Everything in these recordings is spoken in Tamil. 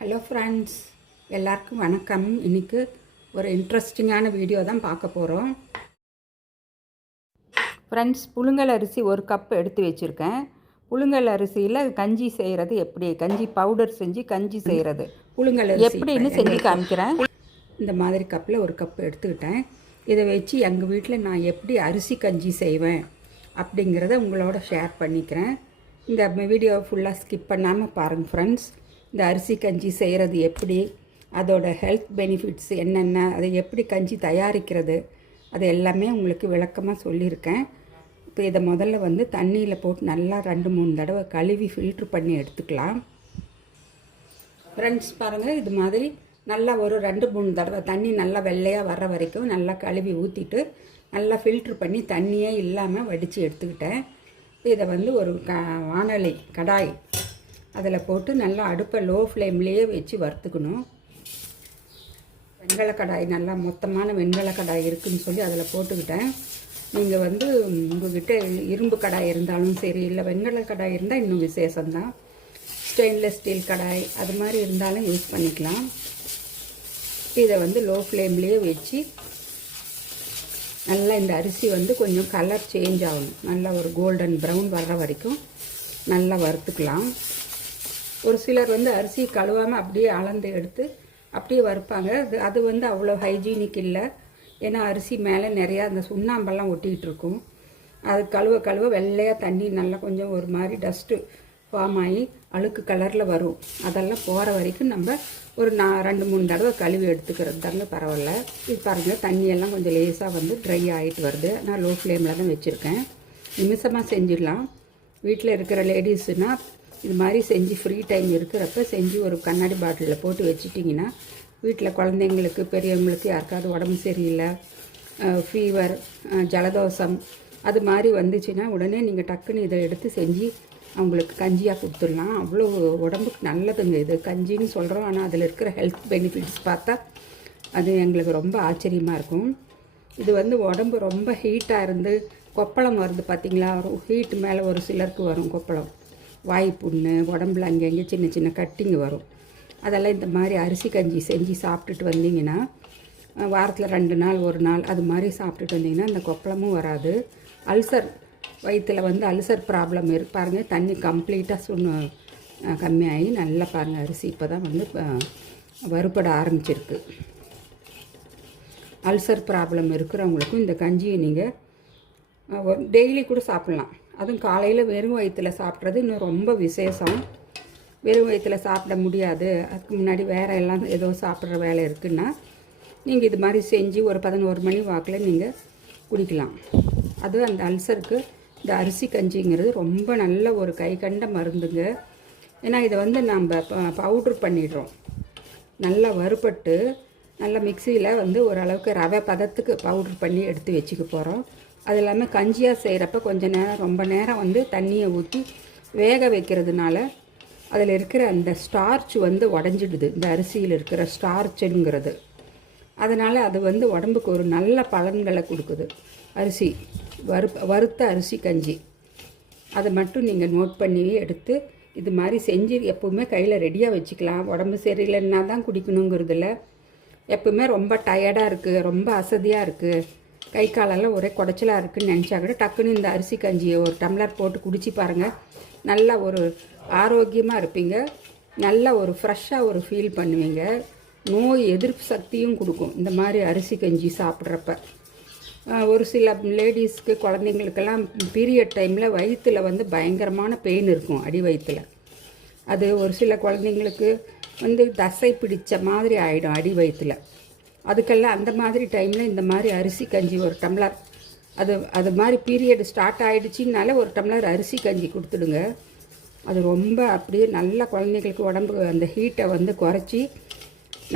ஹலோ ஃப்ரெண்ட்ஸ் எல்லாருக்கும் வணக்கம். இன்னைக்கு ஒரு இன்ட்ரெஸ்டிங்கான வீடியோ தான் பார்க்க போகிறோம் ஃப்ரெண்ட்ஸ் புழுங்கல் அரிசி ஒரு கப் எடுத்து வச்சுருக்கேன். புழுங்கல் அரிசியில் கஞ்சி செய்கிறது எப்படி? கஞ்சி பவுடர் செஞ்சு கஞ்சி செய்கிறது புழுங்கல் அரிசி. எப்படின்னு செஞ்சு காமிக்கிறேன். இந்த மாதிரி கப்பில் ஒரு கப் எடுத்துக்கிட்டேன். இதை வச்சு எங்கள் வீட்டில் நான் எப்படி அரிசி கஞ்சி செய்வேன் அப்படிங்கிறத உங்களோட ஷேர் பண்ணிக்கிறேன். இந்த வீடியோ ஃபுல்லாக ஸ்கிப் பண்ணாமல் பாருங்கள் ஃப்ரெண்ட்ஸ் இந்த அரிசி கஞ்சி செய்கிறது எப்படி? அதோட ஹெல்த் பெனிஃபிட்ஸ் என்னென்ன? அதை எப்படி கஞ்சி தயாரிக்கிறது? அது எல்லாமே உங்களுக்கு விளக்கமாக சொல்லியிருக்கேன். இப்போ இதை முதல்ல வந்து தண்ணியில் போட்டு நல்லா ரெண்டு மூணு தடவை கழுவி ஃபில்ட்ரு பண்ணி எடுத்துக்கலாம். ஃப்ரெண்ட்ஸ் பாருங்கள் இது மாதிரி நல்லா ஒரு ரெண்டு மூணு தடவை தண்ணி நல்லா வெள்ளையாக வர்ற வரைக்கும் நல்லா கழுவி ஊற்றிட்டு நல்லா ஃபில்ட்ரு பண்ணி தண்ணியே இல்லாமல் வடித்து எடுத்துக்கிட்டேன். இதை வந்து ஒரு க வானொலி கடாய் அதில் போட்டு நல்லா அடுப்பை லோ ஃப்ளேம்லேயே வச்சு வறுத்துக்கணும். வெண்கல கடாய் நல்லா மொத்தமான வெண்கல கடாய் இருக்குதுன்னு சொல்லி அதில் போட்டுக்கிட்டேன். நீங்கள் வந்து உங்கள்கிட்ட இரும்பு கடாய் இருந்தாலும் சரி இல்லை வெண்கல கடாய் இருந்தால் இன்னும் விசேஷம்தான். ஸ்டெயின்லெஸ் ஸ்டீல் கடாய் அது மாதிரி இருந்தாலும் யூஸ் பண்ணிக்கலாம். இதை வந்து லோ ஃப்ளேம்லேயே வச்சு நல்லா இந்த அரிசி வந்து கொஞ்சம் கலர் சேஞ்ச் ஆகணும் நல்லா ஒரு கோல்டன் ப்ரௌன் வர்ற வரைக்கும் நல்லா வறுத்துக்கலாம். ஒரு சிலர் வந்து அரிசி கழுவாமல் அப்படியே அளந்து எடுத்து அப்படியே வறுப்பாங்க. அது அது வந்து அவ்வளோ ஹைஜீனிக் இல்லை. ஏன்னா அரிசி மேலே நிறையா அந்த சுண்ணாம்பெல்லாம் ஒட்டிக்கிட்டு இருக்கும். அது கழுவ கழுவ வெள்ளையாக தண்ணி நல்லா கொஞ்சம் ஒரு மாதிரி டஸ்ட்டு ஃபார்ம் ஆகி அழுக்கு கலரில் வரும். அதெல்லாம் போகிற வரைக்கும் நம்ம ஒரு நான் ரெண்டு மூணு தடவை கழுவி எடுத்துக்கிறது தாங்க பரவாயில்ல. இது பாருங்கள் தண்ணியெல்லாம் கொஞ்சம் லேசாக வந்து ட்ரை ஆகிட்டு வருது. நான் லோ ஃப்ளேமில் தான் வச்சுருக்கேன். நிமிஷமாக செஞ்சிடலாம். வீட்டில் இருக்கிற லேடிஸுனால் இது மாதிரி செஞ்சு ஃப்ரீ டைம் இருக்கிறப்ப செஞ்சு ஒரு கண்ணாடி பாட்டிலில் போட்டு வச்சுட்டிங்கன்னா வீட்டில் குழந்தைங்களுக்கு பெரியவங்களுக்கு யாருக்காவது உடம்பு சரியில்லை ஃபீவர் ஜலதோஷம் அது மாதிரி வந்துச்சுன்னா உடனே நீங்கள் டக்குன்னு இதை எடுத்து செஞ்சு அவங்களுக்கு கஞ்சியாக கொடுத்துடலாம். அவ்வளோ உடம்புக்கு நல்லதுங்க இது. கஞ்சின்னு சொல்கிறோம் ஆனால் அதில் இருக்கிற ஹெல்த் பெனிஃபிட்ஸ் பார்த்தா அது எங்களுக்கு ரொம்ப ஆச்சரியமாக இருக்கும். இது வந்து உடம்பு ரொம்ப ஹீட்டாக இருந்து கொப்பளம் வருது பார்த்திங்களா ஹீட் மேலே ஒரு சிலருக்கு வரும் கொப்பளம். வாய் புண்ணு உடம்புல அங்கங்கே சின்ன சின்ன கட்டிங்கு வரும். அதெல்லாம் இந்த மாதிரி அரிசி கஞ்சி செஞ்சு சாப்பிட்டுட்டு வந்தீங்கன்னா வாரத்தில் ரெண்டு நாள் ஒரு நாள் அது மாதிரி சாப்பிட்டுட்டு வந்தீங்கன்னா அந்த கொப்பளமும் வராது. அல்சர் வயிற்றில் வந்து அல்சர் ப்ராப்ளம் இருக்கு பாருங்கள் தண்ணி கம்ப்ளீட்டாக சுண்ணு கம்மியாகி நல்லா பாருங்கள் அரிசி இப்போ தான் வந்து வறுபட ஆரம்பிச்சிருக்கு. அல்சர் ப்ராப்ளம் இருக்கிறவங்களுக்கும் இந்த கஞ்சியை நீங்கள் டெய்லி கூட சாப்பிட்லாம். அதுவும் காலையில் வெறும் வயிற்றில் சாப்பிட்றது இன்னும் ரொம்ப விசேஷம். வெறும் வயிற்றில் சாப்பிட முடியாது. அதுக்கு முன்னாடி வேறு எல்லாம் ஏதோ சாப்பிட்ற வேலை இருக்குன்னா நீங்கள் இது மாதிரி செஞ்சு ஒரு பதினோரு மணி வாக்கில் நீங்கள் குடிக்கலாம். அது அந்த அல்சருக்கு இந்த அரிசி கஞ்சிங்கிறது ரொம்ப நல்ல ஒரு கை கண்ட மருந்துங்க. ஏன்னா இதை வந்து நம்ம பவுட்ரு பண்ணிடுறோம். நல்லா வறுபட்டு நல்லா மிக்சியில் வந்து ஓரளவுக்கு ரவை பதத்துக்கு பவுட்ரு பண்ணி எடுத்து வச்சுக்க போகிறோம் அது இல்லாமல் கஞ்சியாக செய்கிறப்ப கொஞ்சம் நேரம் ரொம்ப நேரம் வந்து தண்ணியை ஊற்றி வேக வைக்கிறதுனால அதில் இருக்கிற அந்த ஸ்டார்ச் வந்து உடஞ்சிடுது. இந்த அரிசியில் இருக்கிற ஸ்டார்ச்சுங்கிறது அதனால் அது வந்து உடம்புக்கு ஒரு நல்ல பலன்களை கொடுக்குது. அரிசி வறு வறுத்த அரிசி கஞ்சி. அதை மட்டும் நீங்கள் நோட் பண்ணி எடுத்து இது மாதிரி செஞ்சு எப்போவுமே கையில் ரெடியாக வச்சுக்கலாம். உடம்பு சரியில்லைன்னா தான் குடிக்கணுங்கிறதுல எப்பவுமே ரொம்ப டயர்டாக இருக்குது ரொம்ப அசதியாக இருக்குது கை காலெல்லாம் ஒரே குடைச்சலாக இருக்குதுன்னு நினச்சா கூட டக்குன்னு இந்த அரிசி கஞ்சியை ஒரு டம்ளர் போட்டு குடிச்சு பாருங்கள் நல்லா ஒரு ஆரோக்கியமாக இருப்பீங்க. நல்லா ஒரு ஃப்ரெஷ்ஷாக ஒரு ஃபீல் பண்ணுவீங்க. நோய் எதிர்ப்பு சக்தியும் கொடுக்கும் இந்த மாதிரி அரிசி கஞ்சி சாப்பிட்றப்ப. ஒரு சில லேடிஸ்க்கு குழந்தைங்களுக்கெல்லாம் பீரியட் டைமில் வயிற்றில் வந்து பயங்கரமான பெயின் இருக்கும் அடி வயிற்றில் அது ஒரு சில குழந்தைங்களுக்கு வந்து தசை பிடித்த மாதிரி ஆகிடும் அடி வயிற்றில் அதுக்கெல்லாம் அந்த மாதிரி டைமில் இந்த மாதிரி அரிசி கஞ்சி ஒரு டம்ளர். அது அது மாதிரி பீரியட் ஸ்டார்ட் ஆகிடுச்சின்னாலே ஒரு டம்ளர் அரிசி கஞ்சி கொடுத்துடுங்க. அது ரொம்ப அப்படியே நல்லா குழந்தைங்களுக்கு உடம்பு அந்த ஹீட்டை வந்து குறைச்சி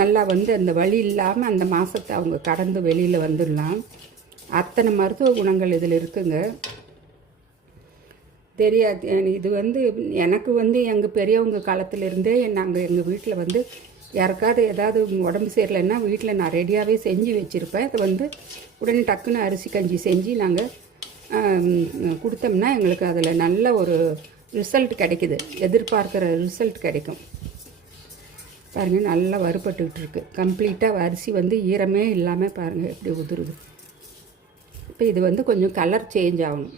நல்லா வந்து அந்த வழி இல்லாமல் அந்த மாதத்தை அவங்க கடந்து வெளியில் வந்துடலாம். அத்தனை மருத்துவ குணங்கள் இதில் இருக்குங்க. தெரியாது. இது வந்து எனக்கு வந்து எங்கள் பெரியவங்க காலத்திலேருந்தே நாங்கள் எங்கள் வீட்டில் வந்து யாருக்காவது ஏதாவது உடம்பு சரியில்லைன்னா வீட்டில் நான் ரெடியாகவே செஞ்சு வச்சுருப்பேன். அதை வந்து உடனே டக்குன்னு அரிசி கஞ்சி செஞ்சு நாங்கள் கொடுத்தோம்னா எங்களுக்கு அதில் நல்ல ஒரு ரிசல்ட் கிடைக்குது. எதிர்பார்க்குற ரிசல்ட் கிடைக்கும். பாருங்கள் நல்லா வறுபட்டுக்கிட்டு இருக்குது கம்ப்ளீட்டாக அரிசி வந்து ஈரமே இல்லாமல் பாருங்கள் எப்படி உதிருது. இப்போ இது வந்து கொஞ்சம் கலர் சேஞ்ச் ஆகணும்.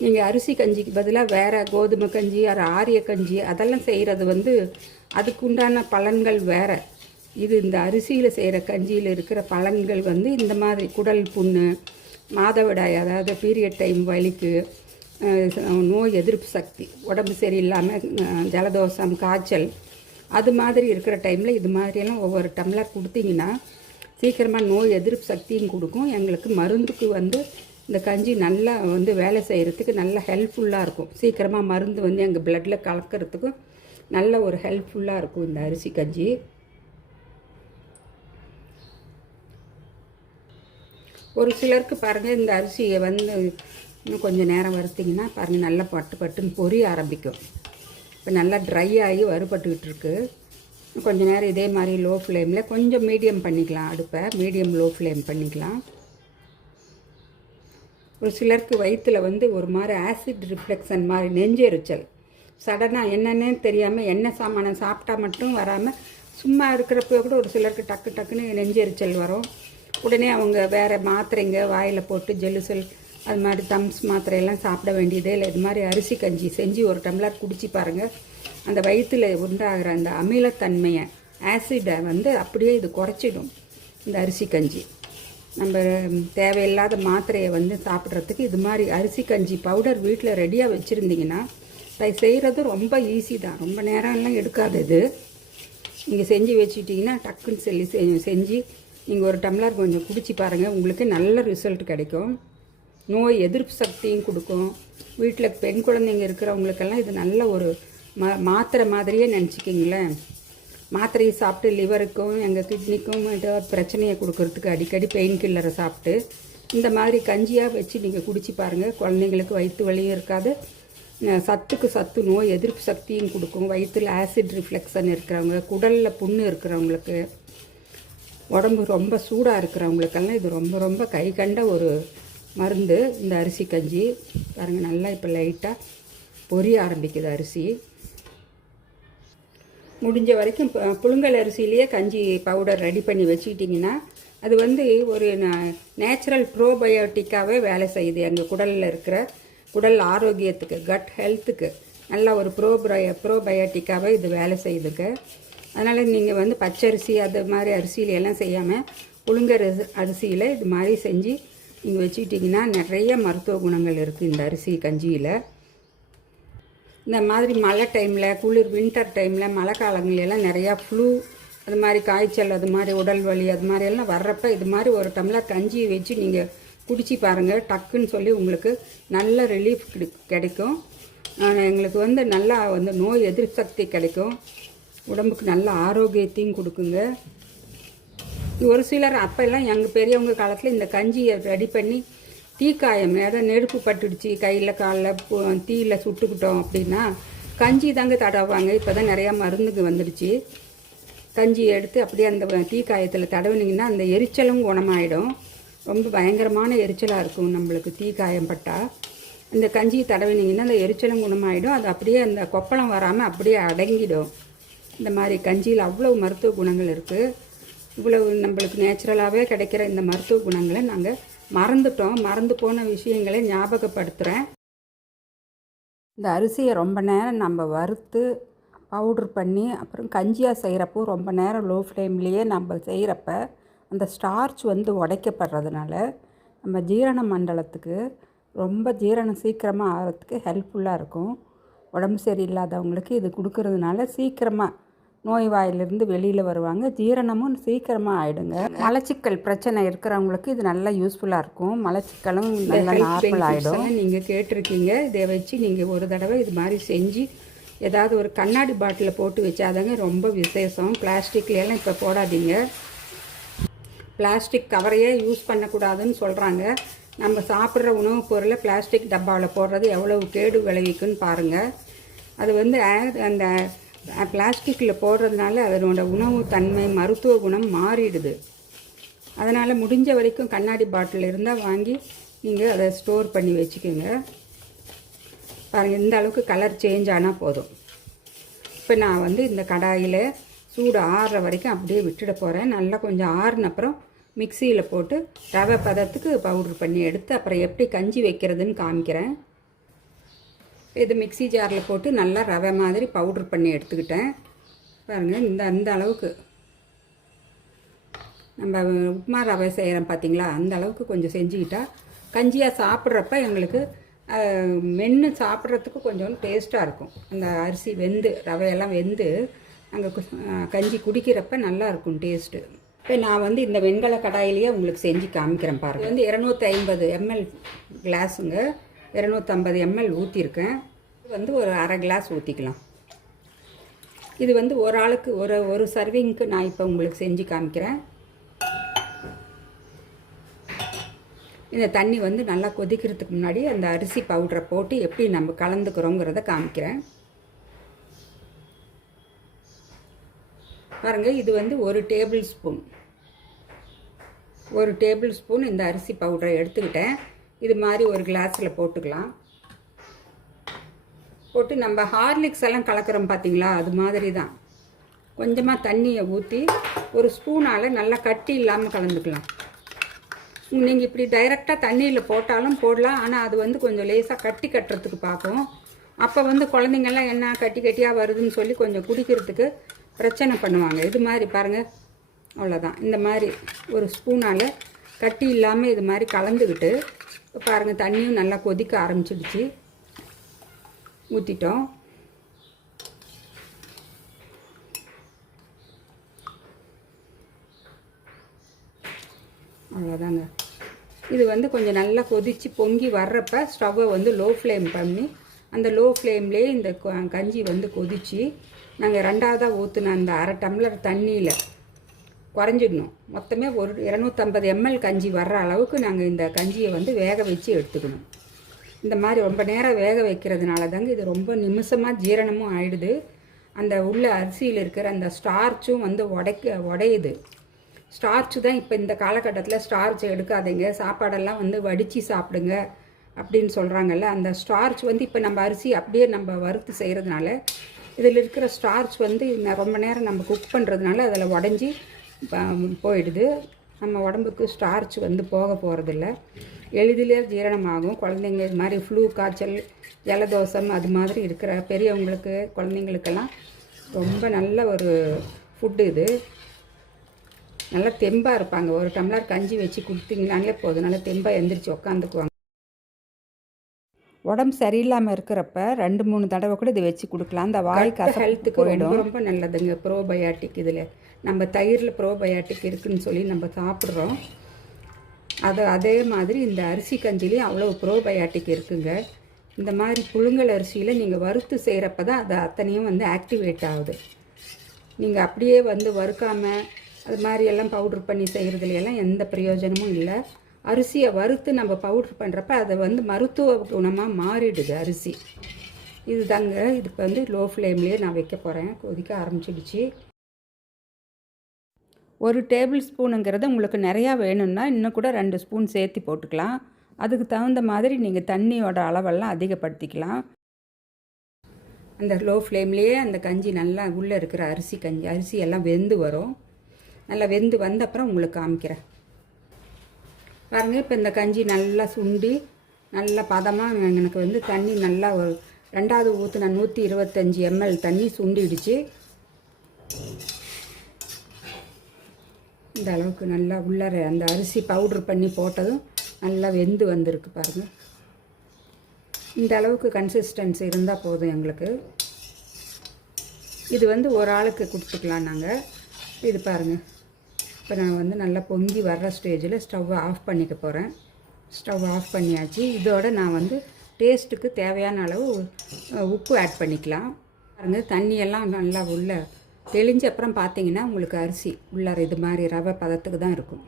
நீங்கள் அரிசி கஞ்சிக்கு பதிலாக வேறு கோதுமை கஞ்சி அது ஆரிய கஞ்சி அதெல்லாம் செய்கிறது வந்து அதுக்கு உண்டான பலன்கள் வேறு. இது இந்த அரிசியில் செய்கிற கஞ்சியில் இருக்கிற பலன்கள் வந்து இந்த மாதிரி குடல் புண்ணு மாதவிடாய் அதாவது பீரியட் டைம் வலிக்கு நோய் எதிர்ப்பு சக்தி உடம்பு சரியில்லாமல் ஜலதோஷம் காய்ச்சல் அது மாதிரி இருக்கிற டைமில் இது மாதிரியெல்லாம் ஒவ்வொரு டம்ளர் கொடுத்தீங்கன்னா சீக்கிரமாக நோய் எதிர்ப்பு சக்தியும் கொடுக்கும். எங்களுக்கு மருந்துக்கு வந்து இந்த கஞ்சி நல்லா வந்து வேலை செய்கிறதுக்கு நல்லா ஹெல்ப்ஃபுல்லாக இருக்கும். சீக்கிரமாக மருந்து வந்து எங்கள் பிளட்டில் கலக்கிறதுக்கும் நல்ல ஒரு ஹெல்ப்ஃபுல்லாக இருக்கும் இந்த அரிசி கஞ்சி. ஒரு சிலருக்கு பாருங்கள் இந்த அரிசியை வந்து இன்னும் கொஞ்சம் நேரம் வறுத்திங்கன்னா பாருங்கள் நல்லா பட்டு பட்டுன்னு பொரிய ஆரம்பிக்கும். இப்போ நல்லா ட்ரை ஆகி வறுபட்டுக்கிட்டு இருக்குது கொஞ்சம் நேரம் இதே மாதிரி லோ ஃப்ளேமில் கொஞ்சம் மீடியம் பண்ணிக்கலாம். அடுப்பை மீடியம் லோ ஃப்ளேம் பண்ணிக்கலாம். ஒரு சிலருக்கு வயிற்றில் வந்து ஒரு மாதிரி ஆசிட் ரிஃப்ளெக்ஷன் மாதிரி நெஞ்செரிச்சல். சடனாக என்னென்னே தெரியாமல் எண்ணெய் சாமானை சாப்பிட்டா மட்டும் வராமல் சும்மா இருக்கிறப்ப கூட ஒரு சிலருக்கு டக்கு டக்குன்னு நெஞ்செரிச்சல் வரும். உடனே அவங்க வேறு மாத்திரைங்க வாயில் போட்டு ஜெலுசல் அது மாதிரி தம்ஸ் மாத்திரையெல்லாம் சாப்பிட வேண்டியதே இல்லை. இது மாதிரி அரிசி கஞ்சி செஞ்சு ஒரு டம்ளர் குடிச்சு பாருங்கள் அந்த வயிற்றில் உண்டாகிற அந்த அமிலத்தன்மையை ஆசிடை வந்து அப்படியே இது குறைச்சிடும் இந்த அரிசி கஞ்சி. நம்ம தேவையில்லாத மாத்திரையை வந்து சாப்பிட்றதுக்கு இது மாதிரி அரிசி கஞ்சி பவுடர் வீட்டில் ரெடியாக வச்சுருந்தீங்கன்னா அதை செய்கிறது ரொம்ப ஈஸி தான். ரொம்ப நேரம்லாம் எடுக்காது இது. நீங்கள் செஞ்சு வச்சுட்டிங்கன்னா டக்குன்னு சொல்லி செ- செஞ்சு நீங்கள் ஒரு டம்ளர் கொஞ்சம் குடிச்சு பாருங்கள் உங்களுக்கு நல்ல ரிசல்ட் கிடைக்கும். நோய் எதிர்ப்பு சக்தியும் கொடுக்கும். வீட்டில் பெண் குழந்தைங்க இருக்கிறவங்களுக்கெல்லாம் இது நல்ல ஒரு மா மாத்திரை மாதிரியே நினச்சிக்கிங்களேன். மாத்திரையை சாப்பிட்டு லிவருக்கும் எங்கள் கிட்னிக்கும் ஏதோ பிரச்சனையை கொடுக்கறதுக்கு அடிக்கடி பெயின் கில்லரை சாப்பிட்டு இந்த மாதிரி கஞ்சியாக வச்சு நீங்கள் குடிச்சு பாருங்கள் குழந்தைங்களுக்கு வயிற்று வலியும் இருக்காது. சத்துக்கு சத்து நோய் எதிர்ப்பு சக்தியும் கொடுக்கும். வயிற்றில் ஆசிட் ரிஃப்ளெக்ஷன் இருக்கிறவங்க குடலில் புண்ணு இருக்கிறவங்களுக்கு உடம்பு ரொம்ப சூடாக இருக்கிறவங்களுக்கெல்லாம் இது ரொம்ப ரொம்ப கை கண்ட ஒரு மருந்து இந்த அரிசி கஞ்சி. பாருங்கள் நல்லா இப்போ லைட்டாக பொரிய ஆரம்பிக்குது அரிசி. முடிஞ்ச வரைக்கும் புழுங்கல் அரிசியிலேயே கஞ்சி பவுடர் ரெடி பண்ணி வச்சுக்கிட்டிங்கன்னா அது வந்து ஒரு நேச்சுரல் ப்ரோபயோட்டிக்காகவே வேலை செய்யுது. எங்கள் குடலில் இருக்கிற குடல் ஆரோக்கியத்துக்கு கட் ஹெல்த்துக்கு நல்ல ஒரு ப்ரோபய ப்ரோபயோட்டிக்காகவே இது வேலை செய்யுதுக்கு அதனால் நீங்கள் வந்து பச்சரிசி அது மாதிரி அரிசியில எல்லாம் செய்யாமல் புழுங்கல் அரிசி- அரிசியில் இது மாதிரி செஞ்சு நீங்கள் வச்சுக்கிட்டிங்கன்னா நிறைய மருத்துவ குணங்கள் இருக்குது இந்த அரிசி கஞ்சியில். இந்த மாதிரி மழை டைமில் குளிர் வின்டர் டைமில் மழை காலங்களெல்லாம் நிறையா ஃப்ளூ அது மாதிரி காய்ச்சல் அது மாதிரி உடல் வலி அது மாதிரி எல்லாம் வர்றப்ப இது மாதிரி ஒரு டம்ளர் கஞ்சி வச்சு நீங்கள் குடிச்சு பாருங்கள் டக்குன்னு சொல்லி உங்களுக்கு நல்ல ரிலீஃப் கிடைக்கும். எங்களுக்கு வந்து நல்லா வந்து நோய் எதிர்ப்பு சக்தி கிடைக்கும். உடம்புக்கு நல்ல ஆரோக்கியத்தையும் கொடுக்குங்க. ஒரு சிலர் அப்போல்லாம் எங்கள் பெரியவங்க காலத்தில் இந்த கஞ்சியை ரெடி பண்ணி தீக்காயம். ஏதாவது நெருப்பு பட்டுடுச்சு. கையில் காலில் தீயில் சுட்டுக்கிட்டோம் அப்படின்னா கஞ்சி தாங்க தடவாங்க. இப்போ தான் நிறையா மருந்துக்கு வந்துடுச்சு. கஞ்சி எடுத்து அப்படியே அந்த தீக்காயத்தில் தடவுனீங்கன்னா அந்த எரிச்சலும் குணமாயிடும். ரொம்ப பயங்கரமான எரிச்சலாக இருக்கும் நம்மளுக்கு தீக்காயம் பட்டா. இந்த கஞ்சி தடவினீங்கன்னா அந்த எரிச்சலும் குணமாயிடும். அது அப்படியே அந்த கொப்பளம் வராமல் அப்படியே அடங்கிடும். இந்த மாதிரி கஞ்சியில் அவ்வளோ மருத்துவ குணங்கள் இருக்குது இவ்வளவு நம்மளுக்கு நேச்சுரலாகவே கிடைக்கிற இந்த மருத்துவ குணங்களை நாங்கள் மறந்துட்டோம். மறந்து போன விஷயங்களை ஞாபகப்படுத்துகிறேன் இந்த அரிசியை ரொம்ப நேரம் நம்ம வறுத்து பவுட்ரு பண்ணி அப்புறம் கஞ்சியாக செய்கிறப்போ ரொம்ப நேரம் லோ ஃப்ளேம்லேயே நம்ம செய்கிறப்ப அந்த ஸ்டார்ச் வந்து உடைக்கப்படுறதுனால நம்ம ஜீரண மண்டலத்துக்கு ரொம்ப ஜீரணம் சீக்கிரமாக ஆகிறதுக்கு ஹெல்ப்ஃபுல்லாக இருக்கும். உடம்பு சரியில்லாதவங்களுக்கு இது கொடுக்கறதுனால சீக்கிரமாக நோய் வாயிலிருந்து வெளியில் வருவாங்க. ஜீரணமும் சீக்கிரமாக ஆயிடுங்க. மலச்சிக்கல் பிரச்சனை இருக்கிறவங்களுக்கு இது நல்லா யூஸ்ஃபுல்லாக இருக்கும். மலச்சிக்கலும் நல்லா நார்மல் ஆகிடும் நீங்கள் கேட்டிருக்கீங்க. இதை வச்சு நீங்கள் ஒரு தடவை இது மாதிரி செஞ்சு ஏதாவது ஒரு கண்ணாடி பாட்டிலில் போட்டு வச்சாதாங்க ரொம்ப விசேஷம். பிளாஸ்டிக்ல எல்லாம் இப்போ போடாதீங்க. பிளாஸ்டிக் கவரையே யூஸ் பண்ணக்கூடாதுன்னு சொல்கிறாங்க நம்ம சாப்பிட்ற உணவுப் பொருளை பிளாஸ்டிக் டப்பாவில் போடுறது எவ்வளவு கேடு விளைவிக்குன்னு பாருங்கள் அது வந்து அந்த பிளாஸ்டிக்கில் போடுறதுனால அதனோட உணவு தன்மை மருத்துவ குணம் மாறிடுது. அதனால் முடிஞ்ச வரைக்கும் கண்ணாடி பாட்டில் இருந்தால் வாங்கி நீங்கள் அதை ஸ்டோர் பண்ணி வச்சுக்கோங்க. பாருங்கள் இந்த அளவுக்கு கலர் சேஞ்ச் ஆனால் போதும். இப்போ நான் வந்து இந்த கடாயில் சூடு ஆறுற வரைக்கும் அப்படியே விட்டுட போகிறேன் நல்லா கொஞ்சம் ஆறுன அப்புறம் மிக்சியில் போட்டு ரவை பதத்துக்கு பவுட்ரு பண்ணி எடுத்து அப்புறம் எப்படி கஞ்சி வைக்கிறதுன்னு காமிக்கிறேன். இது மிக்ஸி ஜாரில் போட்டு நல்லா ரவை மாதிரி பவுட்ரு பண்ணி எடுத்துக்கிட்டேன். பாருங்கள் இந்த அந்த அளவுக்கு. நம்ம உப்புமா ரவை செய்கிறோம் பார்த்தீங்களா? அந்த அளவுக்கு கொஞ்சம் செஞ்சுக்கிட்டா கஞ்சியாக சாப்பிட்றப்ப எங்களுக்கு மென்று சாப்பிட்றதுக்கு கொஞ்சம் டேஸ்ட்டாக இருக்கும். அந்த அரிசி வெந்து ரவையெல்லாம் வெந்து அங்கே கஞ்சி குடிக்கிறப்ப நல்லா இருக்கும் டேஸ்ட்டு. இப்போ நான் வந்து இந்த வெண்கல கடாயிலேயே உங்களுக்கு செஞ்சு காமிக்கிறேன் பாருங்கள் வந்து இரநூத்தி ஐம்பது எம்எல் கிளாஸுங்க. இரநூத்தம்பது எம்எல் ஊற்றிருக்கேன் இது வந்து ஒரு அரை கிளாஸ் ஊற்றிக்கலாம் இது வந்து ஒரு ஆளுக்கு ஒரு ஒரு சர்விங்க்கு நான் இப்போ உங்களுக்கு செஞ்சு காமிக்கிறேன். இந்த தண்ணி வந்து நல்லா கொதிக்கிறதுக்கு முன்னாடி அந்த அரிசி பவுடரை போட்டு எப்படி நம்ம கலந்துக்கிறோங்கிறத காமிக்கிறேன். பாருங்கள் இது வந்து ஒரு டேபிள் ஸ்பூன். ஒரு டேபிள் ஸ்பூன் இந்த அரிசி பவுடரை எடுத்துக்கிட்டேன். இது மாதிரி ஒரு கிளாஸில் போட்டுக்கலாம். போட்டு நம்ம ஹார்லிக்ஸ் எல்லாம் கலக்கிறோம் பார்த்தீங்களா அது மாதிரி தான் கொஞ்சமாக தண்ணியை ஊற்றி ஒரு ஸ்பூனால் நல்லா கட்டி இல்லாமல் கலந்துக்கலாம். நீங்கள் இப்படி டைரெக்டாக தண்ணியில் போட்டாலும் போடலாம். ஆனால் அது வந்து கொஞ்சம் லேசாக கட்டி கட்டுறதுக்கு பார்க்கும். அப்போ வந்து குழந்தைங்கள்லாம் என்ன கட்டி கட்டியாக வருதுன்னு சொல்லி கொஞ்சம் குடிக்கிறதுக்கு பிரச்சனை பண்ணுவாங்க. இது மாதிரி பாருங்கள் அவ்வளோதான் இந்த மாதிரி ஒரு ஸ்பூனால் கட்டி இல்லாமல் இது மாதிரி கலந்துக்கிட்டு இப்போ பாருங்கள் தண்ணியும் நல்லா கொதிக்க ஆரம்பிச்சிடுச்சு. ஊற்றிட்டோம் அவ்வளோதாங்க இது வந்து கொஞ்சம் நல்லா கொதித்து பொங்கி வர்றப்ப ஸ்டவ்வை வந்து லோ ஃப்ளேம் பண்ணி அந்த லோ ஃப்ளேம்லேயே இந்த கஞ்சி வந்து கொதித்து நாங்கள் ரெண்டாவதாக ஊற்றுன அந்த அரை டம்ளர் தண்ணியில் குறைஞ்சிடணும். மொத்தமே ஒரு இரநூத்தம்பது எம்எல் கஞ்சி வர்ற அளவுக்கு நாங்கள் இந்த கஞ்சியை வந்து வேக வச்சு எடுத்துக்கணும். இந்த மாதிரி ரொம்ப நேரம் வேக வைக்கிறதுனால தாங்க இது ரொம்ப நிமிஷமாக ஜீரணமும் ஆயிடுது. அந்த உள்ள அரிசியில் இருக்கிற அந்த ஸ்டார்ச்சும் வந்து உடைக்க உடையுது. ஸ்டார்ச்சு தான் இப்போ இந்த காலகட்டத்தில் ஸ்டார்ச் எடுக்காதீங்க. சாப்பாடெல்லாம் வந்து வடித்து சாப்பிடுங்க அப்படின்னு சொல்கிறாங்கல்ல அந்த ஸ்டார்ச் வந்து இப்போ நம்ம அரிசி அப்படியே நம்ம வறுத்து செய்கிறதுனால இதில் இருக்கிற ஸ்டார்ச் வந்து ரொம்ப நேரம் நம்ம குக் பண்ணுறதுனால அதில் உடஞ்சி போயிடுது. நம்ம உடம்புக்கு ஸ்டார்ச் வந்து போக போகிறதில்ல எளிதிலே ஜீரணமாகும். குழந்தைங்க இது மாதிரி ஃப்ளூ காய்ச்சல் ஜலதோஷம் அது மாதிரி இருக்கிற பெரியவங்களுக்கு குழந்தைங்களுக்கெல்லாம் ரொம்ப நல்ல ஒரு ஃபுட்டு இது. நல்லா தெம்பாக இருப்பாங்க. ஒரு டம்ளர் கஞ்சி வச்சு கொடுத்தீங்கனாலே போதும். நல்லா தெம்பாக எந்திரிச்சு உக்காந்துக்குவாங்க. உடம்பு சரியில்லாமல் இருக்கிறப்ப ரெண்டு மூணு தடவை கூட இதை வச்சு கொடுக்கலாம். அந்த வாய் ஹெல்த்துக்கு போயிடும். ரொம்ப நல்லதுங்க. ப்ரோபயாட்டிக் இதில். நம்ம தயிரில் ப்ரோபயாட்டிக் இருக்குதுன்னு சொல்லி நம்ம சாப்பிட்றோம். அது அதே மாதிரி இந்த அரிசி கஞ்சிலையும் அவ்வளோ ப்ரோபயாட்டிக் இருக்குங்க. இந்த மாதிரி புழுங்கல் அரிசியில் நீங்கள் வறுத்து செய்கிறப்ப தான் அது அத்தனையும் வந்து ஆக்டிவேட் ஆகுது. நீங்கள் அப்படியே வந்து வறுக்காமல் அது மாதிரி எல்லாம் பவுட்ரு பண்ணி செய்கிறதுலையெல்லாம் எந்த பிரயோஜனமும் இல்லை. அரிசியை வறுத்து நம்ம பவுட்ரு பண்ணுறப்ப அதை வந்து மருத்துவ குணமாக மாறிடுது அரிசி. இது தாங்க இதுக்கு வந்து லோ ஃப்ளேம்லேயே நான் வைக்க போகிறேன் கொதிக்க ஆரம்பிச்சிடுச்சு. ஒரு டேபிள் ஸ்பூனுங்கிறது உங்களுக்கு நிறையா வேணும்னா இன்னும் கூட ரெண்டு ஸ்பூன் சேர்த்து போட்டுக்கலாம். அதுக்கு தகுந்த மாதிரி நீங்கள் தண்ணியோட அளவெல்லாம் அதிகப்படுத்திக்கலாம். அந்த லோ ஃப்ளேம்லேயே அந்த கஞ்சி நல்லா உள்ளே இருக்கிற அரிசி கஞ்சி அரிசி எல்லாம் வெந்து வரும். நல்லா வெந்து வந்த அப்புறம் உங்களுக்கு காமிக்கிறேன். பாருங்கள் இப்போ இந்த கஞ்சி நல்லா சுண்டி நல்லா பதமாக எனக்கு வந்து தண்ணி நல்லா ரெண்டாவது ரெண்டாவது ஊற்றுன நூற்றி இருபத்தஞ்சி எம்எல் தண்ணி சுண்டிடுச்சு. இந்த அளவுக்கு நல்லா உள்ளார அந்த அரிசி பவுட்ரு பண்ணி போட்டதும் நல்லா வெந்து வந்திருக்கு பாருங்கள் இந்த அளவுக்கு கன்சிஸ்டன்சி இருந்தால் போதும் எங்களுக்கு. இது வந்து ஒரு ஆளுக்கு கொடுத்துக்கலாம் நாங்கள் இது பாருங்கள் இப்போ நான் வந்து நல்லா பொங்கி வர்ற ஸ்டேஜில் ஸ்டவ்வை ஆஃப் பண்ணிக்க போகிறேன் ஸ்டவ் ஆஃப் பண்ணியாச்சு. இதோட நான் வந்து டேஸ்ட்டுக்கு தேவையான அளவு உப்பு ஆட் பண்ணிக்கலாம். பாருங்கள் தண்ணியெல்லாம் நல்லா உள்ள தெளிஞ்ச அப்புறம் பார்த்தீங்கன்னா உங்களுக்கு அரிசி உள்ளார இது மாதிரி ரவை பதத்துக்கு தான் இருக்கும்.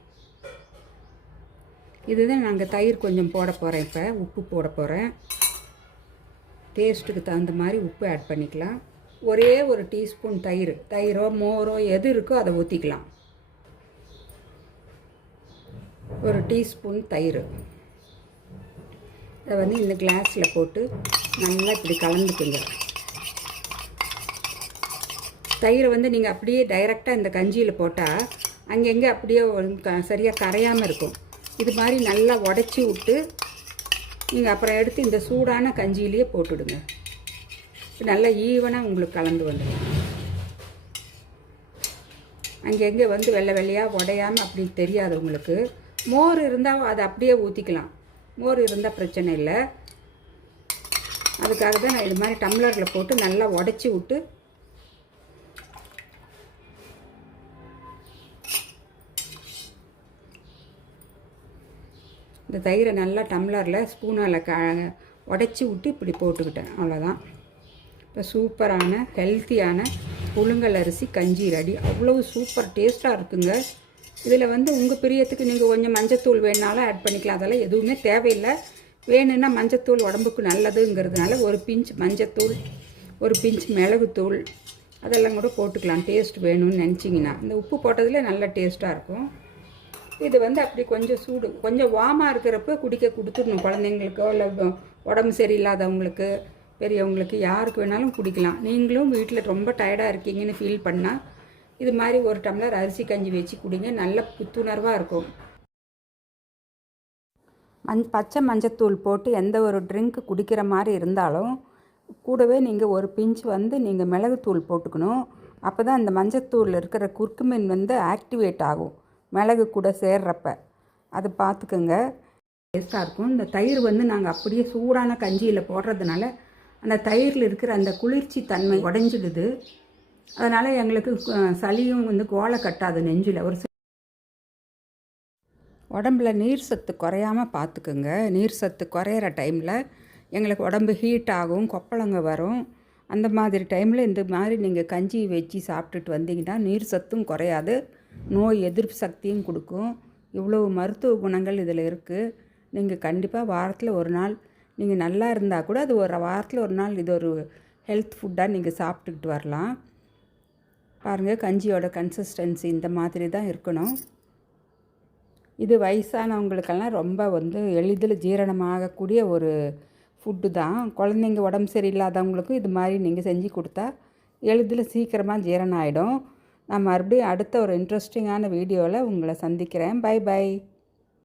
இதுதான் நாங்கள் தயிர் கொஞ்சம் போட போகிறேன் இப்போ. உப்பு போட போகிறேன் டேஸ்ட்டுக்கு தகுந்த மாதிரி உப்பு ஆட் பண்ணிக்கலாம். ஒரே ஒரு டீஸ்பூன் தயிர் தயிரோ மோரோ எது இருக்கோ அதை ஊற்றிக்கலாம் ஒரு டீஸ்பூன் தயிர். அதை வந்து இந்த கிளாஸில் போட்டு நல்லா இப்படி கலந்துக்குங்க. தயிரை வந்து நீங்கள் அப்படியே டைரெக்டாக இந்த கஞ்சியில் போட்டால் அங்கங்கே அப்படியே சரியாக கரையாமல் இருக்கும். இது மாதிரி நல்லா உடச்சி விட்டு நீங்கள் அப்புறம் எடுத்து இந்த சூடான கஞ்சியிலேயே போட்டுடுங்க. நல்லா ஈவனாக உங்களுக்கு கலந்து வந்துடும். அங்கங்கே வந்து வெள்ளை வெள்ளையாக உடையாமல் அப்படி தெரியாது உங்களுக்கு. மோர் இருந்தால் அதை அப்படியே ஊற்றிக்கலாம் மோர் இருந்தால் பிரச்சனை இல்லை. அதுக்காக தான் நான் இது மாதிரி டம்ளரில் போட்டு நல்லா உடச்சி விட்டு இந்த தயிரை நல்லா டம்ளரில் ஸ்பூனால் க உடச்சி விட்டு இப்படி போட்டுக்கிட்டேன். அவ்வளோதான் இப்போ சூப்பரான ஹெல்த்தியான புழுங்கல் அரிசி கஞ்சி ரெடி. அவ்வளோ சூப்பர் டேஸ்ட்டாக இருக்குங்க. இதில் வந்து உங்கள் பிரியத்துக்கு நீங்கள் கொஞ்சம் மஞ்சத்தூள் வேணுனாலும் ஆட் பண்ணிக்கலாம். அதெல்லாம் எதுவுமே தேவையில்லை. வேணும்னா மஞ்சத்தூள் உடம்புக்கு நல்லதுங்கிறதுனால ஒரு பிஞ்ச் மஞ்சத்தூள் ஒரு பிஞ்ச் மிளகுத்தூள் அதெல்லாம் கூட போட்டுக்கலாம். டேஸ்ட் வேணும்னு நினச்சிங்கன்னா. இந்த உப்பு போட்டதில் நல்ல டேஸ்ட்டாக இருக்கும். இது வந்து அப்படி கொஞ்சம் சூடு கொஞ்சம் வாமாக இருக்கிறப்ப குடிக்க கொடுத்துடணும் குழந்தைங்களுக்கோ இல்லை உடம்பு சரியில்லாதவங்களுக்கு பெரியவங்களுக்கு யாருக்கு வேணாலும் குடிக்கலாம். நீங்களும் வீட்டில் ரொம்ப டயர்டாக இருக்கீங்கன்னு ஃபீல் பண்ணால் இது மாதிரி ஒரு டம்ளர் அரிசி கஞ்சி வச்சு குடிங்க நல்ல புத்துணர்வாக இருக்கும். மஞ் பச்சை மஞ்சத்தூள் போட்டு எந்த ஒரு ட்ரிங்க் குடிக்கிற மாதிரி இருந்தாலும் கூடவே நீங்கள் ஒரு பிஞ்ச் வந்து நீங்கள் மிளகுத்தூள் போட்டுக்கணும். அப்போ தான் அந்த மஞ்சத்தூளில் இருக்கிற குர்க்குமின் வந்து ஆக்டிவேட் ஆகும். மிளகு கூட சேர்றப்ப. அது பார்த்துக்குங்க. டேஸ்ட்டாக இருக்கும். இந்த தயிர் வந்து நாங்கள் அப்படியே சூடான கஞ்சியில் போடுறதுனால அந்த தயிரில் இருக்கிற அந்த குளிர்ச்சி தன்மை உடஞ்சிடுது. அதனால் எங்களுக்கு சளியும் வந்து கோலை கட்டாது நெஞ்சில். ஒரு உடம்புல நீர் சத்து குறையாமல் பார்த்துக்குங்க. நீர் சத்து குறையிற டைமில் எங்களுக்கு உடம்பு ஹீட் ஆகும் கொப்பளங்க வரும். அந்த மாதிரி டைமில் இந்த மாதிரி நீங்கள் கஞ்சி வச்சு சாப்பிட்டுட்டு வந்தீங்கன்னா நீர் சத்தும் குறையாது. நோய் எதிர்ப்பு சக்தியும் கொடுக்கும். இவ்வளோ மருத்துவ குணங்கள் இதில் இருக்குது நீங்கள் கண்டிப்பாக வாரத்தில் ஒரு நாள் நீங்கள் நல்லா இருந்தால் கூட அது ஒரு வாரத்தில் ஒரு நாள் இது ஒரு ஹெல்த் ஃபுட்டாக நீங்கள் சாப்பிட்டுக்கிட்டு வரலாம். பாருங்கள் கஞ்சியோட கன்சிஸ்டன்சி இந்த மாதிரி தான் இருக்கணும். இது வயசானவங்களுக்கெல்லாம் ரொம்ப வந்து எளிதில் ஜீரணமாகக்கூடிய ஒரு ஃபுட்டு தான். குழந்தைங்க உடம்பு சரியில்லாதவங்களுக்கும் இது மாதிரி நீங்கள் செஞ்சு கொடுத்தா எளிதில் சீக்கிரமாக ஜீரணம் ஆகிடும் நான் மறுபடியும் அடுத்த ஒரு இன்ட்ரெஸ்டிங்கான வீடியோவில் உங்களை சந்திக்கிறேன். By by